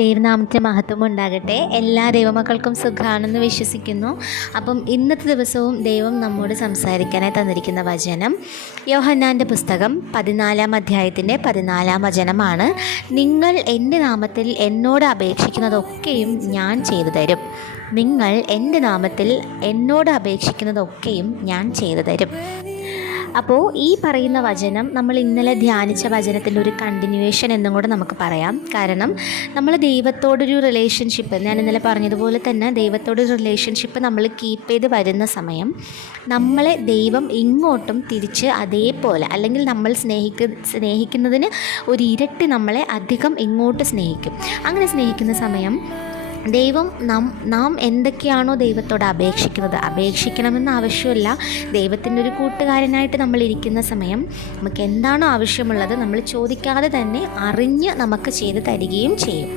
ദൈവനാമത്തിന് മഹത്വം ഉണ്ടാകട്ടെ. എല്ലാ ദൈവമക്കൾക്കും സുഖമാണെന്ന് വിശ്വസിക്കുന്നു. അപ്പം ഇന്നത്തെ ദിവസവും ദൈവം നമ്മോട് സംസാരിക്കാനായി തന്നിരിക്കുന്ന വചനം യോഹന്നാൻ്റെ പുസ്തകം 14 അധ്യായത്തിൻ്റെ 14 വചനമാണ്. നിങ്ങൾ എൻ്റെ നാമത്തിൽ എന്നോട് അപേക്ഷിക്കുന്നതൊക്കെയും ഞാൻ ചെയ്തു തരും. നിങ്ങൾ എൻ്റെ നാമത്തിൽ എന്നോട് അപേക്ഷിക്കുന്നതൊക്കെയും ഞാൻ ചെയ്തു തരും. അപ്പോൾ ഈ പറയുന്ന വചനം നമ്മൾ ഇന്നലെ ധ്യാനിച്ച വചനത്തിൻ്റെ ഒരു കണ്ടിന്യൂവേഷൻ എന്നും കൂടെ നമുക്ക് പറയാം. കാരണം നമ്മൾ ദൈവത്തോടൊരു റിലേഷൻഷിപ്പ്, ഞാൻ ഇന്നലെ പറഞ്ഞതുപോലെ തന്നെ ദൈവത്തോടൊരു റിലേഷൻഷിപ്പ് നമ്മൾ കീപ്പ് ചെയ്ത് വരുന്ന സമയം നമ്മളെ ദൈവം ഇങ്ങോട്ടും തിരിച്ച് അതേപോലെ, അല്ലെങ്കിൽ നമ്മൾ സ്നേഹിക്കുന്നതിന് ഒരു ഇരട്ടി നമ്മളെ അധികം ഇങ്ങോട്ട് സ്നേഹിക്കും. അങ്ങനെ സ്നേഹിക്കുന്ന സമയം ദൈവം നാം എന്തൊക്കെയാണോ ദൈവത്തോട് അപേക്ഷിക്കണമെന്ന് ആവശ്യമില്ല. ദൈവത്തിൻ്റെ ഒരു കൂട്ടുകാരനായിട്ട് നമ്മൾ ഇരിക്കുന്ന സമയം നമുക്ക് എന്താണോ ആവശ്യമുള്ളത് നമ്മൾ ചോദിക്കാതെ തന്നെ അറിഞ്ഞ് നമുക്ക് ചെയ്ത് തരികയും ചെയ്യും.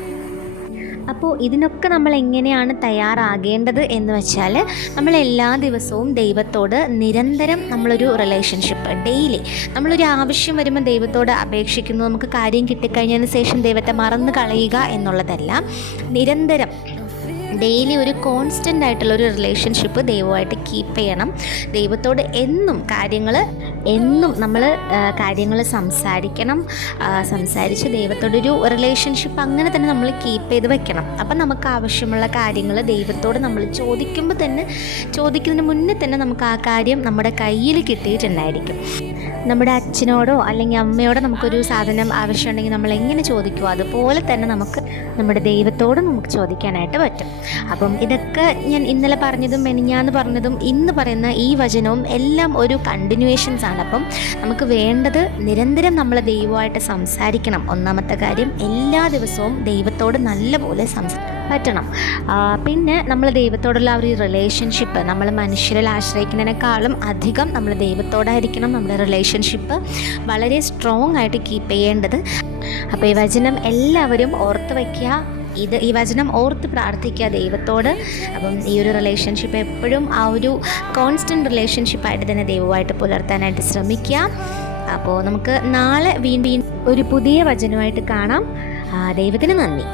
അപ്പോൾ ഇതിനൊക്കെ നമ്മൾ എങ്ങനെയാണ് തയ്യാറാകേണ്ടത് എന്ന് വെച്ചാൽ, നമ്മൾ എല്ലാ ദിവസവും ദൈവത്തോട് നിരന്തരം നമ്മളൊരു റിലേഷൻഷിപ്പ് ഡെയിലി, നമ്മളൊരു ആവശ്യം വരുമ്പോൾ ദൈവത്തോട് അപേക്ഷിക്കുന്നു. നമുക്ക് കാര്യം കിട്ടിക്കഴിഞ്ഞതിന് ശേഷം ദൈവത്തെ മറന്നു കളയുക എന്നുള്ളതല്ല. നിരന്തരം ഡെയിലി ഒരു കോൺസ്റ്റൻ്റ് ആയിട്ടുള്ളൊരു റിലേഷൻഷിപ്പ് ദൈവമായിട്ട് കീപ്പ് ചെയ്യണം. ദൈവത്തോട് എന്നും നമ്മൾ കാര്യങ്ങൾ സംസാരിച്ച് ദൈവത്തോടൊരു റിലേഷൻഷിപ്പ് അങ്ങനെ തന്നെ നമ്മൾ കീപ്പ് ചെയ്ത് വെക്കണം. അപ്പം നമുക്ക് ആവശ്യമുള്ള കാര്യങ്ങൾ ദൈവത്തോട് നമ്മൾ ചോദിക്കുന്നതിന് മുന്നേ തന്നെ നമുക്ക് ആ കാര്യം നമ്മുടെ കയ്യിൽ കിട്ടിയിട്ടുണ്ടായിരിക്കും. നമ്മുടെ അച്ഛനോടോ അല്ലെങ്കിൽ അമ്മയോടോ നമുക്കൊരു സാധനം ആവശ്യമുണ്ടെങ്കിൽ നമ്മൾ എങ്ങനെ ചോദിക്കുമോ അതുപോലെ തന്നെ നമുക്ക് നമ്മുടെ ദൈവത്തോട് നമുക്ക് ചോദിക്കാനായിട്ട് പറ്റും. അപ്പം ഇതൊക്കെ ഞാൻ ഇന്നലെ പറഞ്ഞതും മെനിഞ്ഞാന്ന് പറഞ്ഞതും ഇന്ന് പറയുന്ന ഈ വചനവും എല്ലാം ഒരു കണ്ടിന്യൂവേഷൻസ് ആണ്. അപ്പം നമുക്ക് വേണ്ടത് നിരന്തരം നമ്മൾ ദൈവമായിട്ട് സംസാരിക്കണം. ഒന്നാമത്തെ കാര്യം, എല്ലാ ദിവസവും ദൈവത്തോട് നല്ലപോലെ പറ്റണം. പിന്നെ നമ്മൾ ദൈവത്തോടുള്ള ആ ഒരു റിലേഷൻഷിപ്പ്, നമ്മൾ മനുഷ്യരിൽ ആശ്രയിക്കുന്നതിനേക്കാളും അധികം നമ്മൾ ദൈവത്തോടായിരിക്കണം നമ്മുടെ റിലേഷൻഷിപ്പ് വളരെ സ്ട്രോങ് ആയിട്ട് കീപ്പ് ചെയ്യേണ്ടത്. അപ്പോൾ ഈ വചനം എല്ലാവരും ഓർത്ത് വയ്ക്കുക. ഈ വചനം ഓർത്ത് പ്രാർത്ഥിക്കുക ദൈവത്തോട്. അപ്പം ഈ ഒരു റിലേഷൻഷിപ്പ് എപ്പോഴും ആ ഒരു കോൺസ്റ്റൻറ്റ് റിലേഷൻഷിപ്പായിട്ട് തന്നെ ദൈവമായിട്ട് പുലർത്താനായിട്ട് ശ്രമിക്കുക. അപ്പോൾ നമുക്ക് നാളെ വീണ്ടും ഒരു പുതിയ വചനമായിട്ട് കാണാം. ദൈവത്തിന് നന്ദി.